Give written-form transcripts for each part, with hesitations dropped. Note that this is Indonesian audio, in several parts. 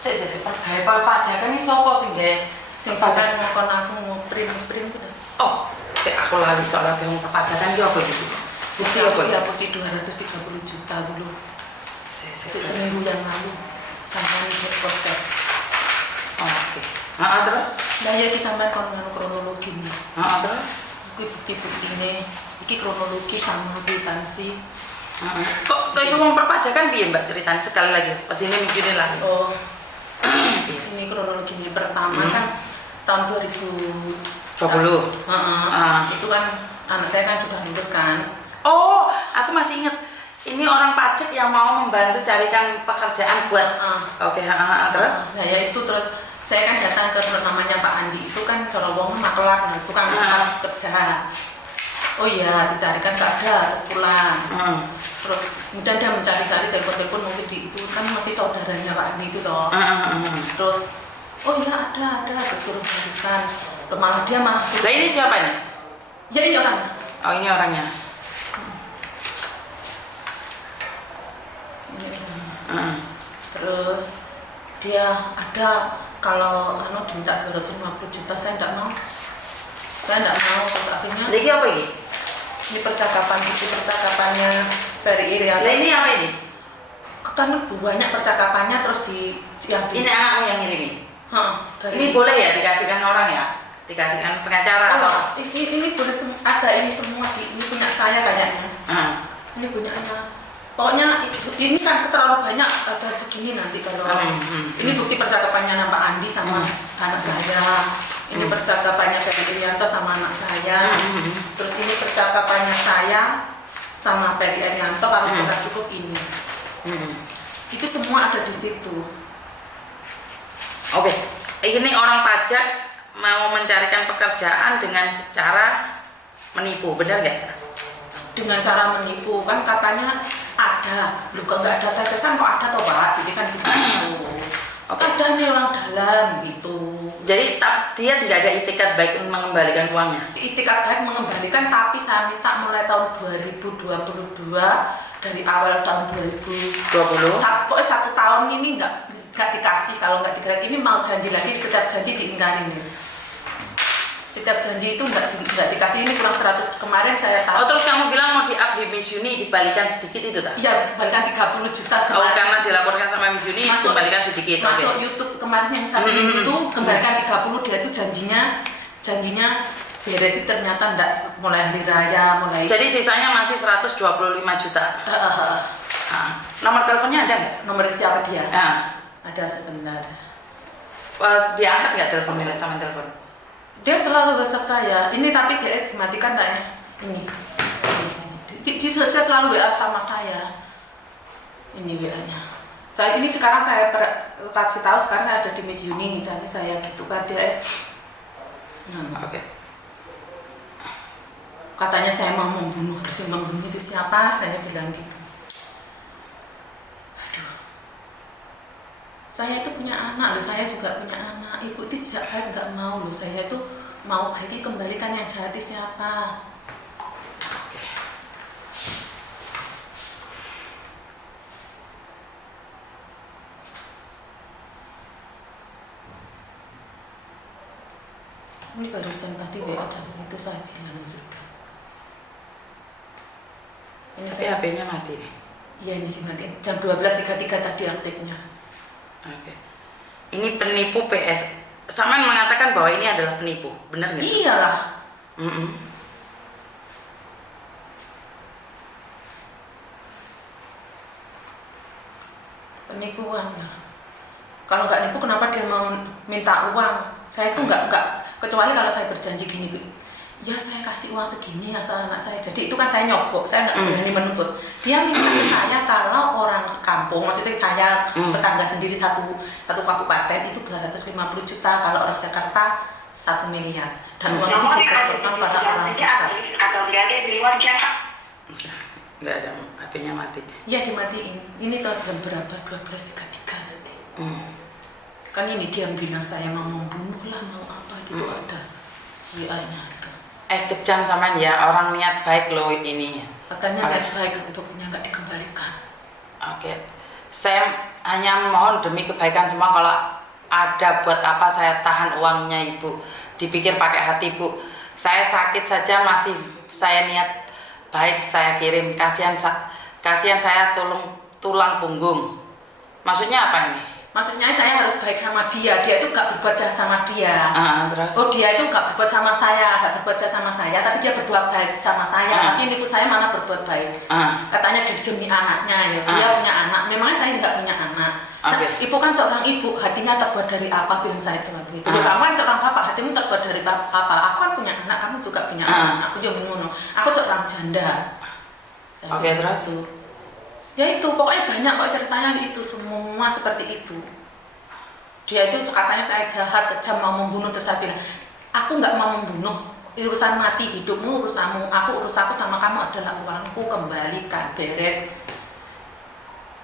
Sik gawe perpajakan iki sapa sing gawe Sing pacaran ngakon aku print gitu. Oh, sik aku lali soal gawe perpajakan iki apa iki? Siji aku dihapus 230 juta dulu. Seminggu yang lalu sampai di podcast. Oh, oke. Terus? Nah ya iki sampean kon ngono kronologi nih. Terus? Kuwi bukti-buktine iki kronologi sama kwitansi. Kok iso wong perpajakan piye Mbak ceritanya sekali lagi? Padine mikirnya lagi. Oh. Ini kronologinya pertama kan tahun 2020. Itu kan anak saya kan sudah lulus kan. Oh, aku masih ingat. Ini orang pajak yang mau membantu carikan pekerjaan buat. Oke, terus? Nah ya itu terus saya kan datang ke namanya Pak Andi itu kan cara wong makelar, tukang kerja. Oh iya, dicarikan gak ada, harus pulang. Terus kemudian dia mencari-cari telepon-telepon mungkin di itu kan masih saudaranya Pak Andi itu toh. Terus oh iya ada disuruh carikan. Malah dia malah. Lah ini siapa nih? Ya ini orangnya. Oh ini orangnya. Terus dia ada kalau diminta 250 juta saya enggak mau. Terus akhirnya. Lagi apa ini? Ini percakapannya Ferry Irianto. Nah ini apa ini? Kan banyak percakapannya terus Ini anakmu yang ngirimin? Ini ini boleh ya dikasihkan orang ya? Dikasihkan pengacara atau? Ini boleh ada ini semua ini punya saya kayaknya. Ini punyanya. Pokoknya ini kan terlalu banyak ada segini nanti kalau ini bukti percakapannya Pak Andi sama anak saya. Ini percakapannya Ferry Irianto sama anak saya. Terus ini percakapannya saya sama Ferry Irianto kalau bukan cukup ini. Itu semua ada di situ. Oke. Ini orang pajak mau mencarikan pekerjaan dengan cara menipu, benar nggak? Dengan cara menipu kan katanya ada, lu kok nggak ada tetesan kok ada toh Pak, jadi kan gitu. Ada nih orang dalam gitu. Jadi dia tidak ada itikat baik untuk mengembalikan uangnya. Itikat baik mengembalikan, tapi saya minta mulai tahun 2022 dari awal tahun 2020. Pokoknya 1 tahun ini nggak dikasih, kalau nggak dikasih ini mau janji lagi, setiap janji diingkari Miss. Setiap janji itu nggak dikasih, ini kurang 100 kemarin saya tahu. Oh terus kamu bilang mau di-up di Miss Uni dibalikan sedikit itu tak? Iya dibalikan 30 juta kemarin. Oh karena dilaporkan sama Miss Uni dibalikan sedikit. Masuk YouTube kemarin yang sampai itu kembalikan 30, dia itu janjinya beres, ternyata enggak mulai hari raya mulai. Jadi sisanya masih 125 juta. Nomor teleponnya ada nggak? Nomor siapa dia? Ada sebentar. Pas diangkat nggak teleponnya sama telepon? Dia selalu WhatsApp saya. Ini tapi dia dimatikan enggak ya? Ini. Dia selalu WA sama saya. Ini WA-nya. Ini sekarang saya kasih tahu sekarang saya ada di Miss Uni, jadi saya gitu kan dia. Oke. Katanya saya mau membunuh. Terus yang membunuh itu siapa? Saya bilang gitu. Aduh. Saya itu punya anak loh, saya juga punya anak. Ibu itu jahat nggak mau loh, saya itu mau baiki kembalikan yang jahat siapa. Ini barusan tadi WA dan itu saya bilang sudah. Ini saya HP-nya mati nih. Iya ini dimatiin. Jam 12.33 tadi aktifnya. Oke. Ini penipu PS. Saman mengatakan bahwa ini adalah penipu, benar nggak? Iyalah. Penipuan lah. Kalau nggak nipu kenapa dia mau minta uang? Saya tuh nggak kecuali kalau saya berjanji gini, ya saya kasih uang segini asal anak saya. Jadi itu kan saya nyogok, saya nggak berani menuntut. Dia minta ke saya kalau orang kampung, maksudnya saya tetangga sendiri satu kabupaten itu 250 juta, kalau orang Jakarta 1 miliar. Dan uang itu disetorkan pada orang pusat. Atau berada di luar Jakarta. Nggak ada, HP-nya mati. Iya dimatiin. Ini tahun jam berapa? 12.33 nanti. Kan ini dia bilang saya mau membunuh lah, mau apa gitu ada WA-nya ada. Kejam sama dia, orang niat baik loh ini. Katanya niat baik, buktinya nggak dikembalikan. Oke. Saya hanya mohon demi kebaikan semua, kalau ada buat apa saya tahan uangnya Ibu, dipikir pakai hati Bu. Saya sakit saja masih saya niat baik saya kirim, kasihan saya tulang punggung. Maksudnya apa ini? Maksudnya saya harus baik sama dia itu gak berbuat jahat sama dia. Terus? Oh dia itu gak berbuat sama saya, gak berbuat jahat sama saya, tapi dia berbuat baik sama saya. Tapi nipu saya mana berbuat baik. Katanya demi anaknya ya, dia punya anak. Memangnya saya nggak punya anak. Ibu kan seorang ibu, hatinya terbuat dari apa? Bilang saya seperti itu. Kamu kan seorang bapak, hatimu terbuat dari apa? Aku kan punya anak, kamu juga punya anak. Aku juga mengono. Aku seorang janda. Terus? Ya itu, pokoknya banyak kok ceritanya itu, semua seperti itu. Dia itu katanya saya jahat, kejam, mau membunuh. Terus saya bilang, aku nggak mau membunuh, urusan mati hidupmu urusanmu, aku sama kamu adalah uangku, kembalikan, beres.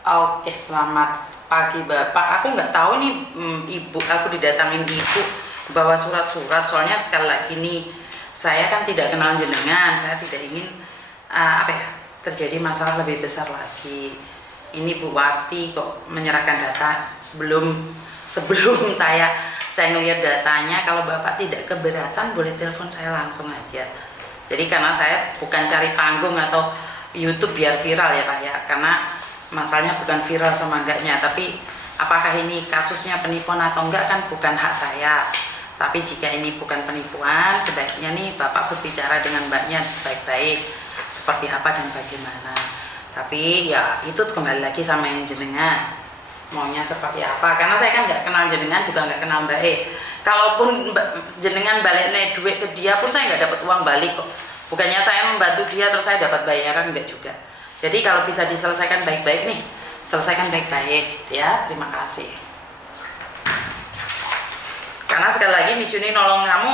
Oke, selamat pagi Bapak. Aku nggak tahu nih Ibu, aku didatangin Ibu bawa surat-surat, soalnya sekali lagi nih, saya kan tidak kenal jenengan, saya tidak ingin terjadi masalah lebih besar lagi. Ini Bu Warti kok menyerahkan data sebelum saya ngelihat datanya. Kalau Bapak tidak keberatan boleh telepon saya langsung aja. Jadi karena saya bukan cari panggung atau YouTube biar viral ya Pak ya, karena masalahnya bukan viral sama enggaknya, tapi apakah ini kasusnya penipuan atau enggak kan bukan hak saya. Tapi jika ini bukan penipuan, sebaiknya nih Bapak berbicara dengan Mbaknya baik-baik seperti apa dan bagaimana. Tapi ya itu kembali lagi sama yang jenengan maunya seperti apa, karena saya kan nggak kenal jenengan, juga nggak kenal Mbak Kalaupun jenengan balik duit ke dia pun saya nggak dapat uang balik kok. Bukannya saya membantu dia terus saya dapat bayaran, enggak juga. Jadi kalau bisa diselesaikan baik-baik nih, selesaikan baik-baik ya. Terima kasih. Karena sekali lagi Miss Yuni nolong kamu,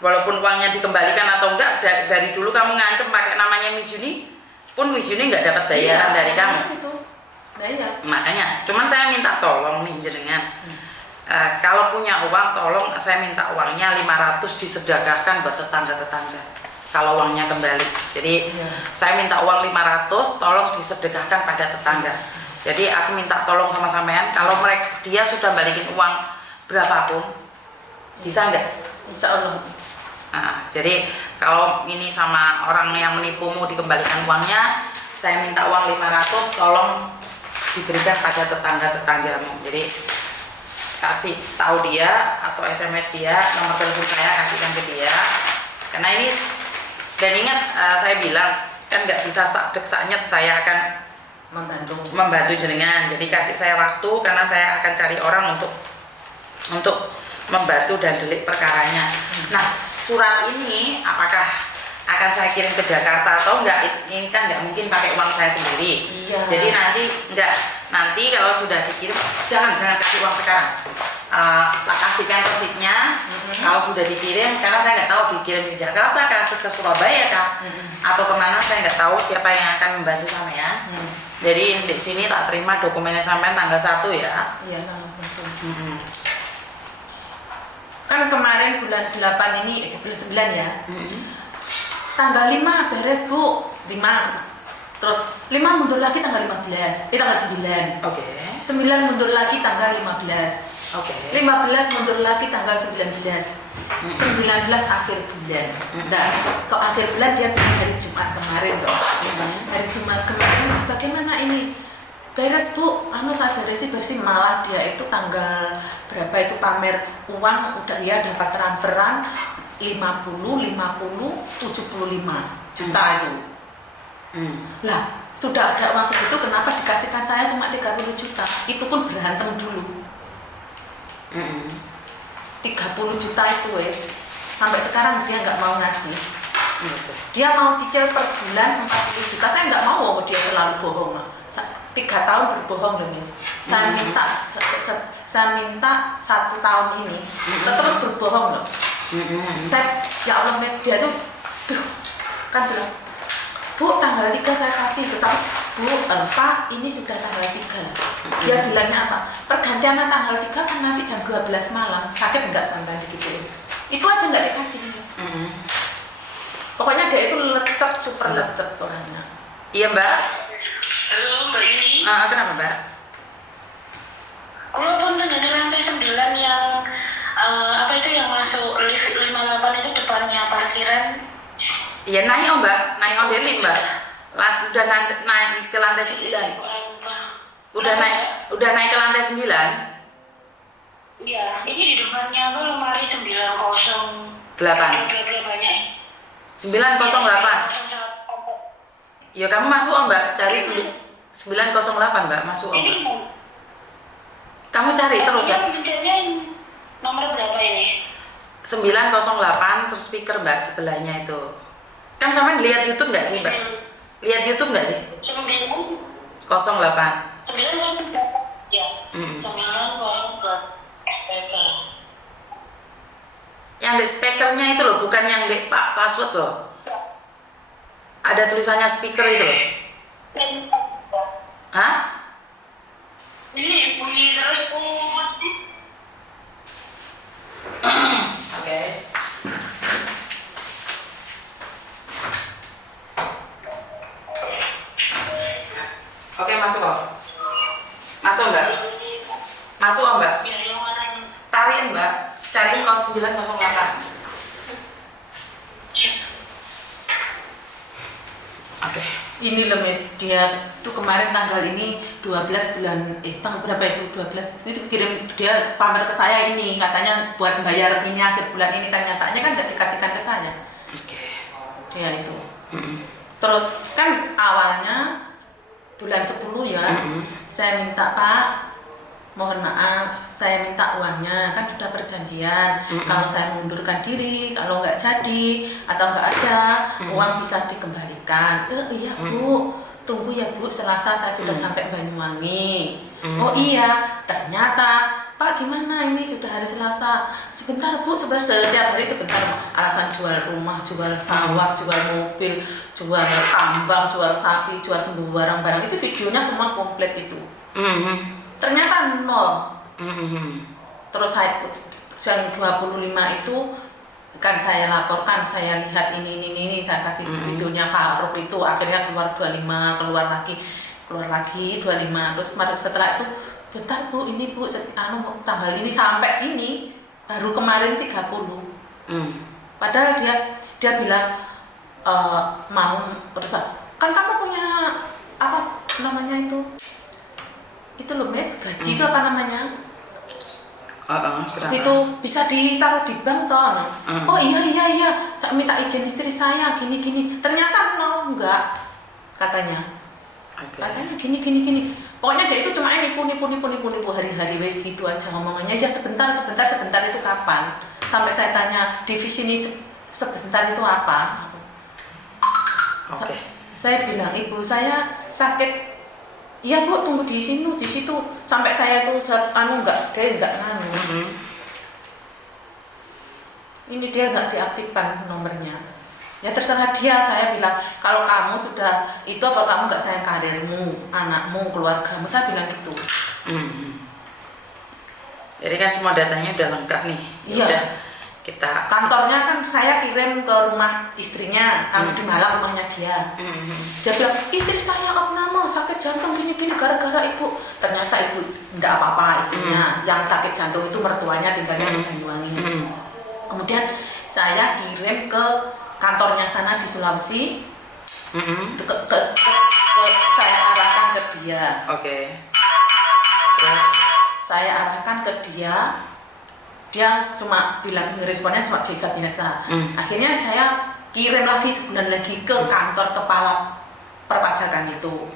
walaupun uangnya dikembalikan atau enggak, dari dulu kamu ngancem pakai namanya Miss Yuni, pun Miss Yuni nggak dapat bayaran dari kamu. Makanya, cuman saya minta tolong nih jenengan, kalau punya uang tolong saya minta uangnya 500 disedekahkan buat tetangga-tetangga. Kalau uangnya kembali, jadi saya minta uang 500, tolong disedekahkan pada tetangga. Jadi aku minta tolong sama sampean, kalau dia sudah balikin uang berapapun, bisa nggak? Insya Allah. Jadi kalau ini sama orang yang menipumu dikembalikan uangnya, saya minta uang 500, tolong diberikan pada tetangga-tetanggamu. Jadi kasih tahu dia atau SMS dia, nomor telepon saya kasihkan ke dia. Karena ini, dan ingat saya bilang kan nggak bisa sak-dek-saknyet saya akan membantu jenengan. Jadi kasih saya waktu, karena saya akan cari orang untuk membantu dan delik perkaranya. Nah, surat ini apakah akan saya kirim ke Jakarta atau enggak? Ini kan nggak mungkin pakai uang saya sendiri. Jadi nanti kalau sudah dikirim, jangan kasih uang sekarang. Kasihkan resipnya kalau sudah dikirim, karena saya nggak tahu dikirim ke Jakarta ke Surabaya atau kemana, saya nggak tahu siapa yang akan membantu sampean. Jadi di sini tak terima dokumennya sampean tanggal 1 ya. Iya, tanggal 1. Kan kemarin bulan 8 ini, bulan 9 ya. Tanggal 5 beres Bu, 5. Terus 5 mundur lagi tanggal 15, tanggal 9. Oke. 9 mundur lagi tanggal 15. Oke. 15 mundur lagi tanggal 19. 19 akhir bulan. Nah, kok akhir bulan dia bilang hari Jumat kemarin dong. Hari Jumat kemarin bagaimana ini? Beres Bu, saya bersih malah dia itu tanggal berapa itu pamer uang, udah dia dapat transferan 50, 75 juta itu. Lah, sudah ada uang segitu, kenapa dikasihkan saya cuma 30 juta? Itu pun berantem dulu. 30 juta itu wes, sampai sekarang dia nggak mau ngasih. Dia mau cicil per bulan 40 juta, saya nggak mau dia selalu bohong. 3 tahun berbohong loh Miss. Saya minta 1 tahun ini terus berbohong loh. Saya, ya Allah Miss, dia tuh kan bilang, Bu tanggal 3 saya kasih, terus Bu Pak ini sudah tanggal 3. Dia bilangnya apa? Pergantian tanggal 3 kan nanti jam 12 malam, sakit enggak sampai digituin? Itu aja nggak dikasih Miss. Pokoknya dia itu lecet, super lecet orangnya. Iya Mbak. Halo Mbak Yuni. Kenapa Mbak? Kalau pun dari lantai 9 yang apa itu yang masuk lift 58 itu depannya parkiran. Iya naik Mbak, naik mobil lift Mbak. Udah naik ke lantai 9. Udah naik ke lantai 9. Iya, ini di depannya tuh lemari 908. 908. Ya kamu masuk Mbak, cari 908 Mbak, masuk Mbak. Kamu cari terus ya. Nomor berapa ini? 908 terus speaker Mbak sebelahnya itu. Kan sampai lihat YouTube nggak sih Mbak? Lihat YouTube nggak sih? 08. 908 ya. 908 Yang di speakernya itu loh, bukan yang di password loh. Ada tulisannya speaker itu loh. Hah? Ini bunyi terus Oke. Oke, masuk kok. Masuk Mbak. Masuk Mbak. Tariin Mbak. Cariin kos 908. Oke. Ini loh Miss, dia tuh kemarin tanggal ini 12 bulan tanggal berapa itu 12 itu kirim dia pamer ke saya ini katanya buat bayar ini akhir bulan ini kan nyatanya kan nggak dikasihkan ke saya. Oke. Dia itu. Terus kan awalnya bulan 10 ya, saya minta Pak, mohon maaf, saya minta uangnya, kan sudah perjanjian. Kalau saya mengundurkan diri, kalau nggak jadi atau nggak ada, uang bisa dikembalikan. Iya Bu, tunggu ya Bu, Selasa saya sudah sampai Banyuwangi. Oh iya, ternyata Pak gimana ini sudah hari Selasa. Sebentar Bu, setiap hari sebentar. Alasan jual rumah, jual sawah, jual mobil, jual tambang, jual sapi, jual semua barang-barang itu videonya semua komplit itu. Ternyata nol. Terus saya jam 25 itu kan saya laporkan, saya lihat ini saya kasih videonya Faruk itu akhirnya keluar 25, keluar lagi 25. Terus setelah itu bentar Bu, ini Bu tanggal ini sampai ini baru kemarin 30. Padahal dia bilang mau terus kan kamu punya apa namanya itu loh Mes, gaji itu apa namanya? Itu bisa ditaruh di bank toh. Oh iya, saya minta izin istri saya gini. Ternyata enggak katanya. Katanya gini. Pokoknya dia itu cuma nipu hari-hari wes gitu aja ngomongannya aja sebentar itu kapan? Sampai saya tanya divisi ini sebentar itu apa? Saya bilang ibu saya sakit. Iya Bu, tunggu di situ sampai saya tuh enggak nganu. Ini dia nggak diaktifkan nomornya. Ya terserah dia, saya bilang kalau kamu sudah itu apa kamu nggak sayang karirmu, anakmu, keluargamu, saya bilang gitu. Jadi kan semua datanya udah lengkap nih. Iya. Udah kita kantornya kan saya kirim ke rumah istrinya, di Malang rumahnya dia. Dia bilang istri saya opname sakit jantung gini gara-gara ibu. Ternyata ibu enggak apa-apa istrinya. Yang sakit jantung itu mertuanya tinggalnya di Banyuwangi. Kemudian saya kirim ke kantornya sana di Sulawesi. Saya arahkan ke dia. Oke. Saya arahkan ke dia. Dia cuma bilang responnya cuma biasa. Akhirnya saya kirim lagi sebulan lagi ke kantor kepala perpajakan itu.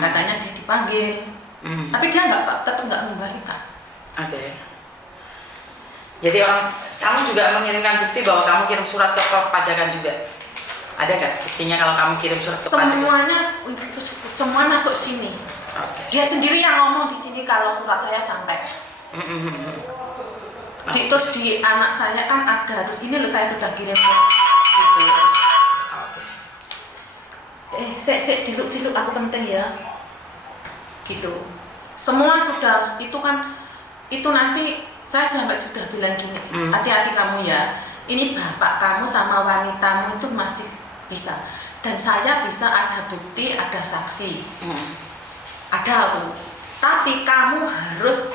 Katanya dia dipanggil, tapi dia tetap nggak membalikan. Oke. Jadi kamu juga mengirimkan bukti bahwa kamu kirim surat ke perpajakan juga. Ada nggak buktinya kalau kamu kirim surat ke perpajakan? Semua masuk sini. Dia sendiri yang ngomong di sini kalau surat saya sampai. Terus di anak saya kan ada, terus ini loh saya sudah kirim ke gitu. Siluk aku penting ya. Gitu. Semua sudah itu kan itu nanti saya sampai sudah bilang gini, hati-hati kamu ya. Ini bapak kamu sama wanitamu itu masih bisa. Dan saya bisa ada bukti, ada saksi. Ada aku. Tapi kamu harus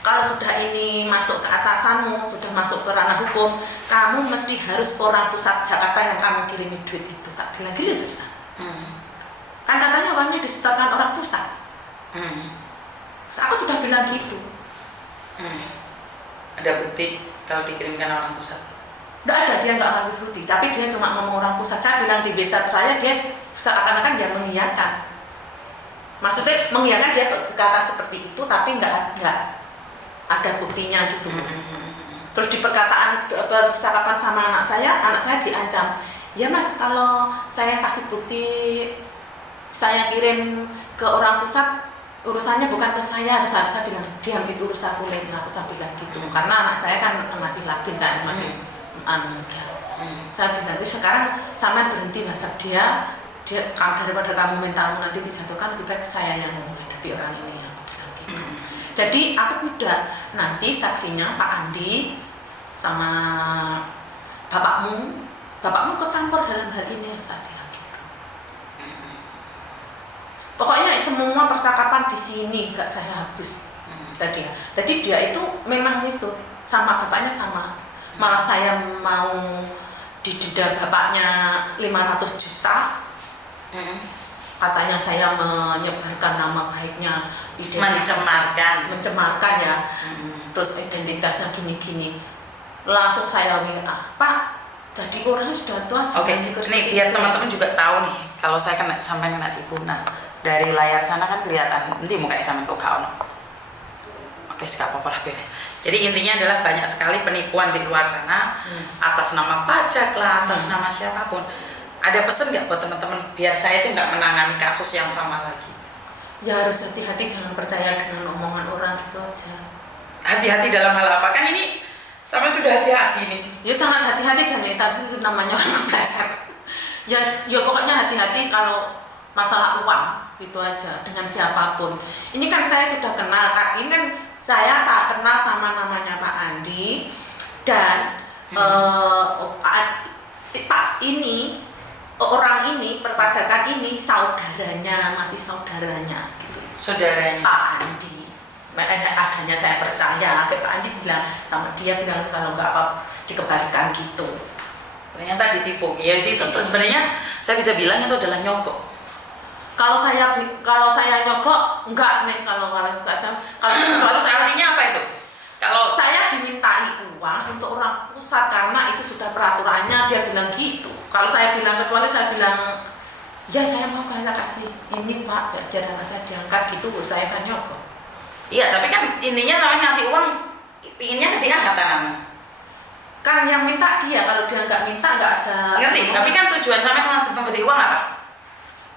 kalau sudah ini masuk ke atasanmu, sudah masuk ke ranah hukum, kamu mesti harus orang pusat Jakarta yang kamu kirimi duit itu. Tak bilang gitu bisa. Kan katanya uangnya disetorkan orang pusat. Aku sudah bilang gitu. Ada bukti kalau dikirimkan orang pusat? Nggak ada, dia nggak ngambil bukti, tapi dia cuma ngomong orang pusat. Saya bilang di website saya, dia seakan-akan dia mengiyakan. Maksudnya mengiyakan, dia berkata seperti itu, tapi nggak ada buktinya gitu. Terus di percakapan sama anak saya diancam, ya mas, kalau saya kasih bukti saya kirim ke orang pusat, urusannya bukan ke saya. Saya bilang, diam, itu urusan kulit. Nah, saya bilang gitu, karena anak saya kan masih latin kan, masih muda. Saya bilang, sekarang sama berhenti masa dia daripada kamu mentalmu nanti dijatuhkan, lebih baik saya yang menghadapi orang ini, yang aku bilang gitu. Jadi aku udah, nanti saksinya Pak Andi sama bapakmu ikut campur dalam hal ini, saya bilang gitu. Pokoknya semua percakapan di sini gak saya habis tadi ya. Jadi dia itu memang itu sama bapaknya sama. Malah saya mau didenda bapaknya 500 juta. Katanya saya menyebarkan nama baiknya, mencemarkan ya. Terus identitasnya gini-gini. Langsung saya WA, Pak, jadi orangnya sudah tua. Oke, nih biar teman-teman juga tahu nih, kalau saya sampai kena tipu. Nah, dari layar sana kan kelihatan, nanti mukanya sama kok kau. Oke, gak apa-apa lah, Jadi intinya adalah banyak sekali penipuan di luar sana atas nama pajak lah, atas nama siapapun. Ada pesan nggak buat teman-teman biar saya itu nggak menangani kasus yang sama lagi? Ya harus hati-hati, jangan percaya dengan omongan orang gitu aja. Hati-hati dalam hal apa? Kan ini sama sudah hati-hati nih. Ya sangat hati-hati, jangan tapi namanya orang kepleset. Ya pokoknya hati-hati kalau masalah uang itu aja dengan siapapun. Ini kan saya sudah kenal, kan ini kan saya kenal sama namanya Pak Andi dan Pak ini. Orang ini, perpajakan ini masih saudaranya gitu. Saudaranya Pak Andi. Adanya saya percaya, Pak Andi bilang, sama dia bilang kalau nggak apa dikembalikan gitu. Ternyata ditipu. Ya sih, tentu sebenarnya saya bisa bilang itu adalah nyogok. Kalau saya nyogok, enggak, Miss, kalau artinya apa itu? Kalau saya dimintai uang untuk orang pusat karena itu sudah peraturannya, dia bilang gitu. Kalau saya bilang, kecuali saya bilang, ya saya mau kasih ini Pak, biar anak saya diangkat gitu, saya kan nyogok. Iya, tapi kan intinya sama ngasih uang, inginnya diangkat tanamnya. Kan yang minta dia, kalau dia nggak minta nggak ada. Ngerti, tapi kan tujuan sama ngasih pemberi uang apa?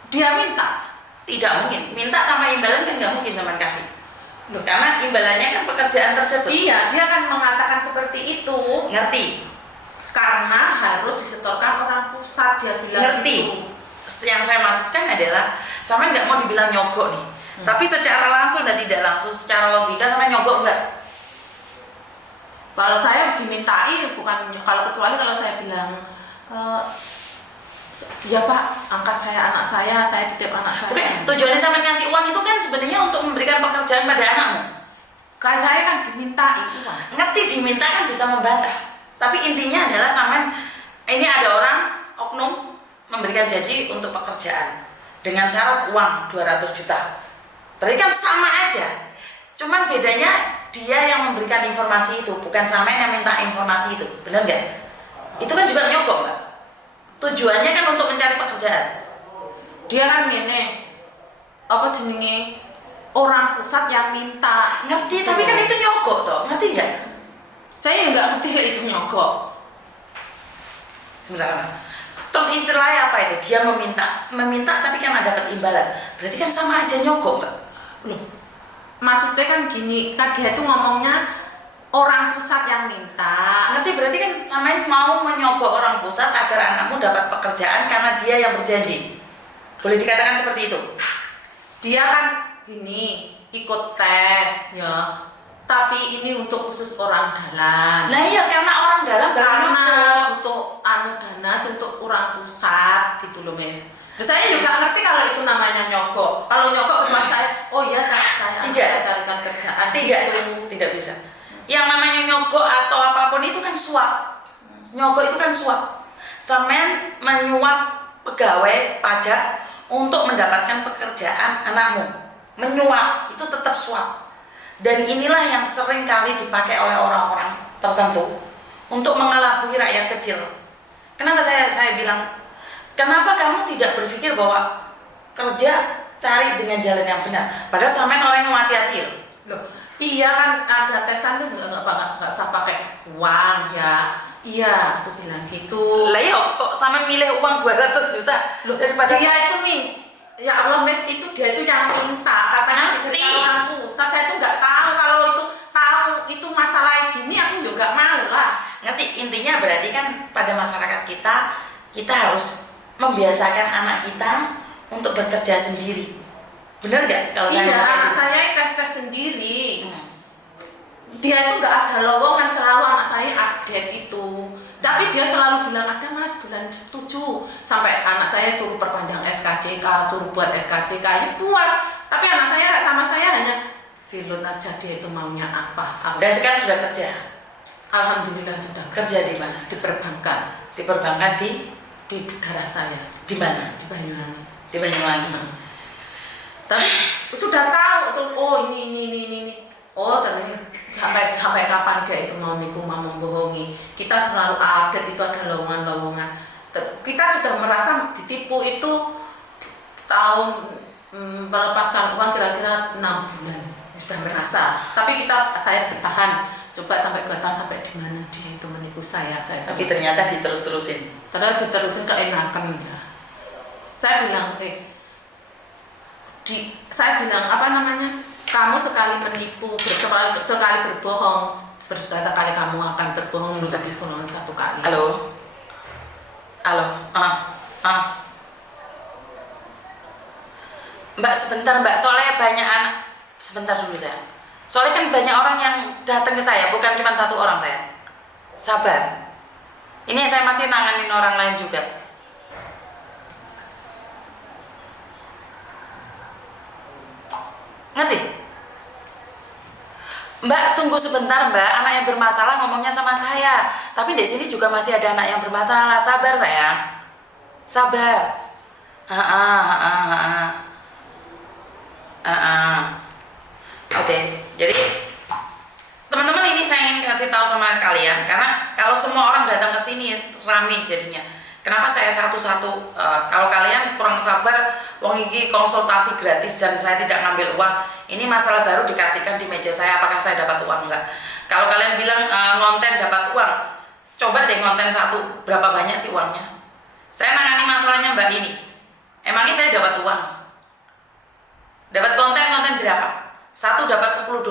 Dia minta. Tidak mungkin, minta tanpa imbalan kan nggak mungkin sama kasih. Loh, karena imbalannya kan pekerjaan tersebut. Iya, dia kan mengatakan seperti itu. Ngerti? Karena harus disetorkan orang pusat, dia bilang. Ngerti? Gitu. Yang saya maksudkan adalah sama nggak mau dibilang nyogok nih. Tapi secara langsung dan tidak langsung, secara logika sama nyogok nggak? Kalau saya dimintai, kecuali kalau saya bilang, ya Pak, angkat anak saya titip anak saya. Oke, tujuannya sama ngasih uang itu kan sebenarnya untuk memberikan pekerjaan pada anakmu. Kayak saya kan dimintai uang. Ngerti, diminta kan bisa membantah. Tapi intinya adalah sama ini ada orang oknum memberikan janji untuk pekerjaan dengan syarat uang 200 juta. Berarti kan sama aja. Cuman bedanya dia yang memberikan informasi itu, bukan sama yang minta informasi itu. Benar nggak? Itu kan juga nyogok, Mbak. Tujuannya kan untuk mencari pekerjaan. Dia kan orang pusat yang minta. Ngerti, tapi kan itu nyogok toh. Ngerti nggak? Saya nggak ngerti itu nyogok. Sebentar. Terus istilahnya apa itu? Dia meminta tapi kan ada dapat imbalan. Berarti kan sama aja nyogok, Mbak. Loh, maksudnya kan gini, kan dia itu ngomongnya orang pusat yang minta. Ngerti, berarti kan sama mau menyogok orang pusat agar anakmu dapat pekerjaan karena dia yang berjanji. Boleh dikatakan seperti itu? Dia kan gini, ikut tes ya. Tapi ini untuk khusus orang dalam. Nah iya, karena orang dalam karena untuk dana untuk orang pusat gitu loh, Mas. Saya juga ngerti kalau itu namanya nyogok. Kalau nyogok ke tempat saya, oh iya saya carikan kerjaan. Tidak bisa. Yang namanya nyogok atau apapun itu kan suap. Nyogok itu kan suap. Semen menyuap pegawai pajak untuk mendapatkan pekerjaan anakmu. Menyuap itu tetap suap. Dan inilah yang sering kali dipakai oleh orang-orang tertentu untuk mengelabui rakyat kecil. Kenapa saya bilang, kenapa kamu tidak berpikir bahwa kerja cari dengan jalan yang benar? Padahal sampean orang yang hati-hati loh. Iya kan ada tesan tuh nggak usah pakai uang ya. Iya, aku bilang gitu. Lah ya kok sampean milih uang 200 juta Loh, daripada dia itu ya Allah mes itu dia itu yang minta katanya diberi orang pusat. Saya tuh nggak tahu kalau itu masalah gini aku juga mau lah. Ngerti, intinya berarti kan pada masyarakat kita harus membiasakan anak kita untuk bekerja sendiri. Bener nggak kalau saya iya, anak gitu? saya tes sendiri. Dia itu nggak ada lowongan, selalu anak saya update itu. Tapi dia selalu bilang ada mas bulan 7 sampai anak saya suruh perpanjang SKCK, suruh buat SKCK, ya buat. Tapi anak saya sama saya hanya silun aja dia itu maunya apa. Dan sekarang sudah kerja. Alhamdulillah sudah Kerja di mana? di perbankan. Di perbankan di negara saya. Di mana? Di Banyuwangi. Di Banyuwangi. Tapi sudah tahu tuh, oh ini. Oh, dan ini sampai kapan dia itu mau nipu, mau membohongi. Kita selalu update itu ada lowongan. Kita sudah merasa ditipu itu tahun melepaskan uang kira-kira 6 bulan sudah merasa. Tapi saya bertahan. Coba sampai 2 tahun sampai di mana dia itu menipu saya. Tapi ternyata diterusin. Ternyata diterusin keenakan ya. Saya bilang apa namanya? Kamu sekali menipu, sekali berbohong, bersuara kali kamu akan berbohong untuk dibunuh 1 kali. Halo. Mbak sebentar Mbak, soalnya banyak anak. Sebentar dulu saya. Soalnya kan banyak orang yang datang ke saya, bukan cuma 1 orang saya. Sabar. Ini saya masih nanganin orang lain juga. Ngerti? Mbak tunggu sebentar Mbak, anak yang bermasalah ngomongnya sama saya. Tapi di sini juga masih ada anak yang bermasalah. Sabar sayang. Sabar. Oke, jadi teman-teman ini saya ingin kasih tahu sama kalian karena kalau semua orang datang ke sini rame jadinya. Kenapa saya satu-satu? Kalau kalian kurang sabar, wong iki konsultasi gratis dan saya tidak ngambil uang. Ini masalah baru dikasihkan di meja saya. Apakah saya dapat uang enggak? Kalau kalian bilang ngonten dapat uang, coba deh ngonten 1. Berapa banyak sih uangnya? Saya nangani masalahnya Mbak ini. Emangnya saya dapat uang? Dapat konten berapa? 1 dapat $10.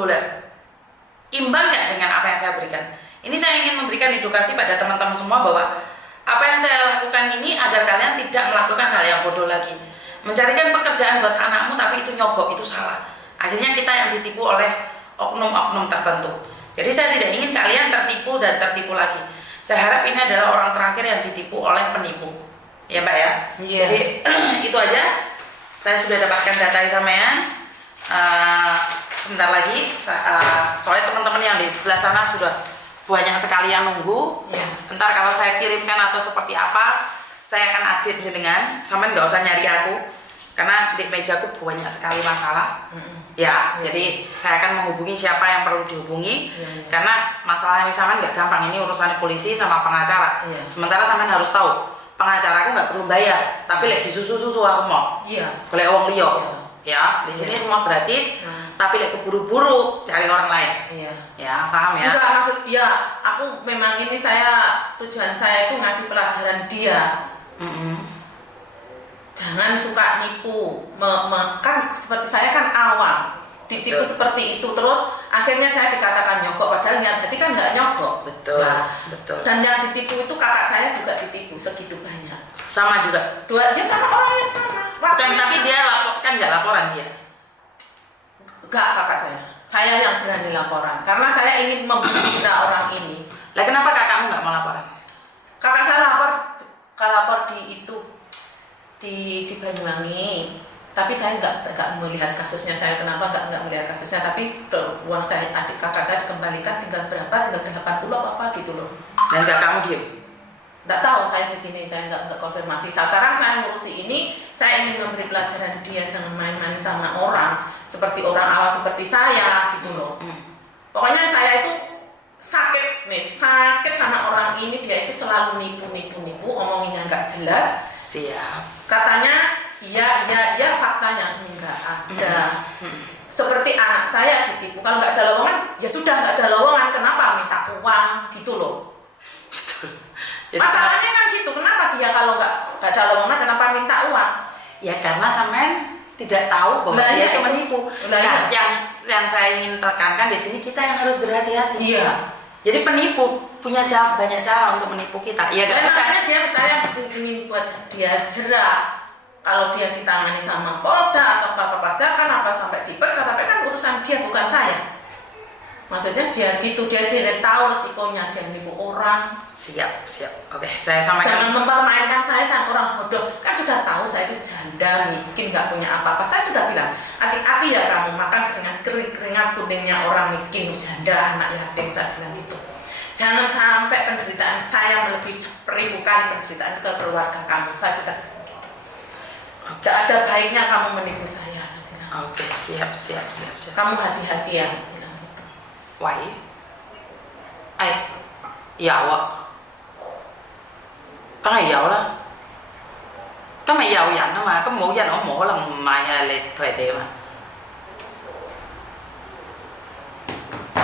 Imbang nggak dengan apa yang saya berikan? Ini saya ingin memberikan edukasi pada teman-teman semua bahwa apa yang saya lakukan ini agar kalian tidak melakukan hal yang bodoh lagi. Mencarikan pekerjaan buat anakmu tapi itu nyogok, itu salah. Akhirnya kita yang ditipu oleh oknum-oknum tertentu. Jadi saya tidak ingin kalian tertipu dan tertipu lagi. Saya harap ini adalah orang terakhir yang ditipu oleh penipu. Ya Mbak ya? Yeah. Jadi itu aja. Saya sudah dapatkan data sampean. Sebentar lagi, soalnya teman-teman yang di sebelah sana sudah banyak sekali yang nunggu. Entar kalau saya kirimkan atau seperti apa, saya akan update jenengan. Sampean nggak usah nyari aku, karena di mejaku banyak sekali masalah. Jadi saya akan menghubungi siapa yang perlu dihubungi. Karena masalahnya misalkan nggak gampang, ini urusannya polisi sama pengacara. Sementara sampean harus tahu, pengacara aku nggak perlu bayar, tapi lek disusu-susu aku mau. Boleh uang liyo. Ya, di sini semua gratis. Tapi lek keburu-buru cari orang lain. Ya, paham ya? Enggak, maksud aku memang ini tujuan saya itu ngasih pelajaran dia. Jangan suka nipu. Kan seperti saya kan awam, ditipu seperti itu terus akhirnya saya dikatakan nyogok padahal niat hati kan nggak nyogok. Betul. Dan yang ditipu itu kakak saya juga ditipu segitu banyak. Sama juga. Dia sama orang yang sama. Tapi dia kan nggak laporan dia. Enggak, kakak saya yang berani laporan karena saya ingin membina orang ini. Lah kenapa kakakmu nggak mau laporan? Kakak saya lapor di Tapi saya nggak melihat kasusnya. Saya kenapa nggak melihat kasusnya? Tapi uang saya, adik kakak saya dikembalikan tinggal berapa? Tinggal 80 apa gitu loh. Dan kakakmu diem? Nggak tahu, saya di sini saya nggak konfirmasi. Sekarang saya ngurusi ini, saya ingin memberi pelajaran dia jangan main-main sama orang seperti orang awal seperti saya gitu loh. Pokoknya saya itu sakit sama orang ini. Dia itu selalu nipu, omonginnya nggak jelas. Siap. Katanya iya, faktanya enggak ada. Seperti anak saya ditipu, kalau nggak ada lowongan ya sudah nggak ada lowongan, kenapa minta uang gitu loh. Jadi masalahnya kan gitu, kenapa dia kalau nggak ada lowongan kenapa minta uang? Ya karena sampean tidak tahu bahwa dia itu menipu. Nah, yang saya ingin tekankan di sini, kita yang harus berhati-hati. Iya. Jadi penipu punya banyak cara untuk menipu kita. Iya kan? Makanya saya ingin buat dia jerak. Kalau dia ditangani sama Polda atau pajakan apa sampai dipecat, tapi kan urusan dia bukan saya. Maksudnya biar gitu, dia tahu resikonya dia menipu orang. Siap. Oke, saya sampaikan. Jangan mempermainkan saya sama orang bodoh. Kan sudah tahu saya itu janda, miskin, nggak punya apa-apa. Saya sudah bilang, hati-hati ya kamu makan keringat kuningnya orang miskin, janda, anak yatim. Saya bilang gitu. Jangan sampai penderitaan saya melebihi 1000 kali penderitaan ke keluarga kamu. Saya sudah gitu. Gak ada baiknya kamu menipu saya. Oke, siap. Kamu hati-hati ya. Why? Giàu ạ. Cái này giàu đó. Cái mày giàu dành đó mà, có mũ danh ở mỗi lần mày liệt thuê tiệm à.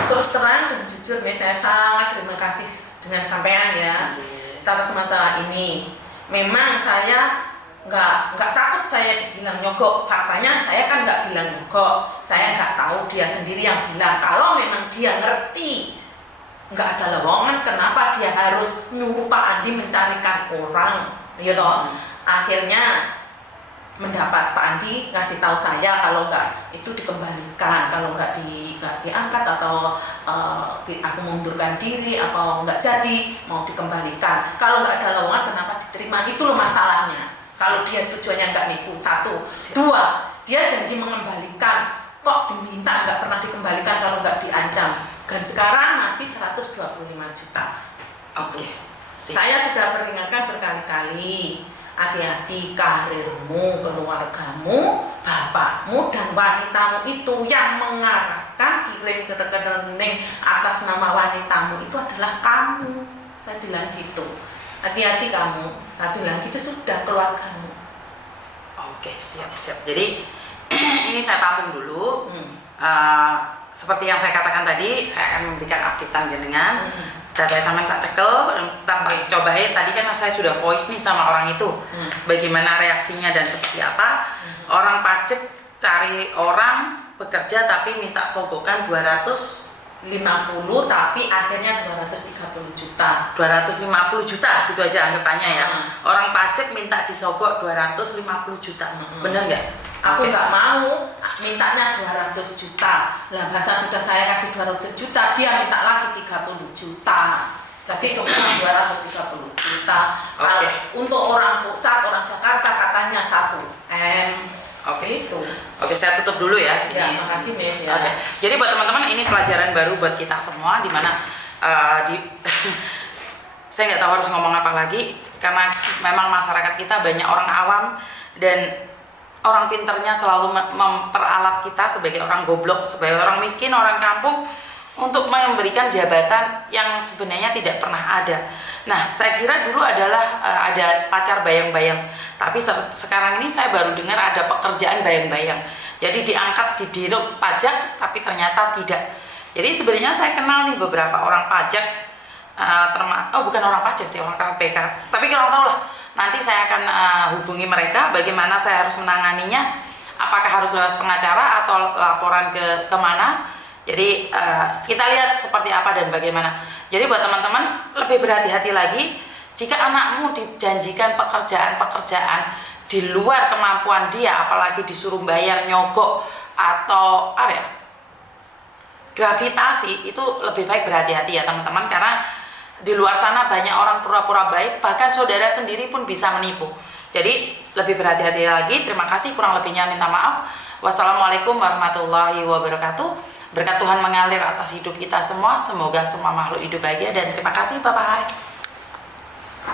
Terus terang dan jujur, saya sangat terima kasih dengan sampean ya atas masalah ini. Memang saya nggak takut saya dibilang nyogok. Faktanya saya kan nggak bilang nyogok. Saya nggak tahu, dia sendiri yang bilang. Kalau memang dia ngerti nggak ada lowongan, kenapa dia harus nyuruh Pak Andi mencarikan orang, gitu. Akhirnya mendapat Pak Andi ngasih tahu saya kalau nggak itu dikembalikan, kalau nggak diangkat atau aku mundurkan diri atau nggak jadi mau dikembalikan. Kalau nggak ada lowongan kenapa diterima? Itu loh masalahnya. Kalau dia tujuannya nggak nipu, 1, 2, dia janji mengembalikan, kok diminta nggak pernah dikembalikan kalau nggak diancam. Dan sekarang masih 125 juta. Oke. Saya sudah peringatkan berkali-kali, hati-hati karirmu, keluargamu, bapakmu dan wanitamu itu yang mengarahkan kirim ke rekening atas nama wanitamu itu adalah kamu. Saya bilang gitu. Hati-hati kamu, saya bilang gitu, sudah keluargamu. Oke, siap. Jadi ini saya tampung dulu. Seperti yang saya katakan tadi, saya akan memberikan updatean jenengan. Data sampai tak cekel, tak cobain. Tadi kan saya sudah voice nih sama orang itu, bagaimana reaksinya dan seperti apa. Orang pajak cari orang bekerja tapi minta sogokan 250 tapi akhirnya 230 juta. 250 juta gitu aja anggapannya ya. Orang pajak minta disogok 250 juta. Bener nggak? Aku nggak mau, mintanya 200 juta. Lah bahasa sudah saya kasih 200 juta, dia minta lagi 30 juta. Jadi semua 230 juta. Untuk orang pusat, orang Jakarta katanya 1 M. Oke, itu. Oke, saya tutup dulu ya. Ya, makasih Miss ya. Oke. Jadi buat teman-teman ini pelajaran baru buat kita semua, dimana saya nggak tahu harus ngomong apa lagi karena memang masyarakat kita banyak orang awam dan orang pinternya selalu memperalat kita sebagai orang goblok, sebagai orang miskin, orang kampung untuk memberikan jabatan yang sebenarnya tidak pernah ada. Nah, saya kira dulu adalah ada pacar bayang-bayang, tapi sekarang ini saya baru dengar ada pekerjaan bayang-bayang. Jadi diangkat di dirut pajak, tapi ternyata tidak. Jadi sebenarnya saya kenal nih beberapa orang pajak, bukan orang pajak sih, orang KPK. Tapi kalau tahu lah, nanti saya akan hubungi mereka, bagaimana saya harus menanganinya, apakah harus lewat pengacara atau laporan ke kemana. Jadi kita lihat seperti apa dan bagaimana. Jadi buat teman-teman lebih berhati-hati lagi jika anakmu dijanjikan pekerjaan-pekerjaan di luar kemampuan dia, apalagi disuruh bayar nyogok atau gravitasi, itu lebih baik berhati-hati ya teman-teman, karena di luar sana banyak orang pura-pura baik, bahkan saudara sendiri pun bisa menipu. Jadi lebih berhati-hati lagi. Terima kasih, kurang lebihnya minta maaf. Wassalamualaikum warahmatullahi wabarakatuh. Berkat Tuhan mengalir atas hidup kita semua. Semoga semua makhluk hidup bahagia dan terima kasih. Bye-bye.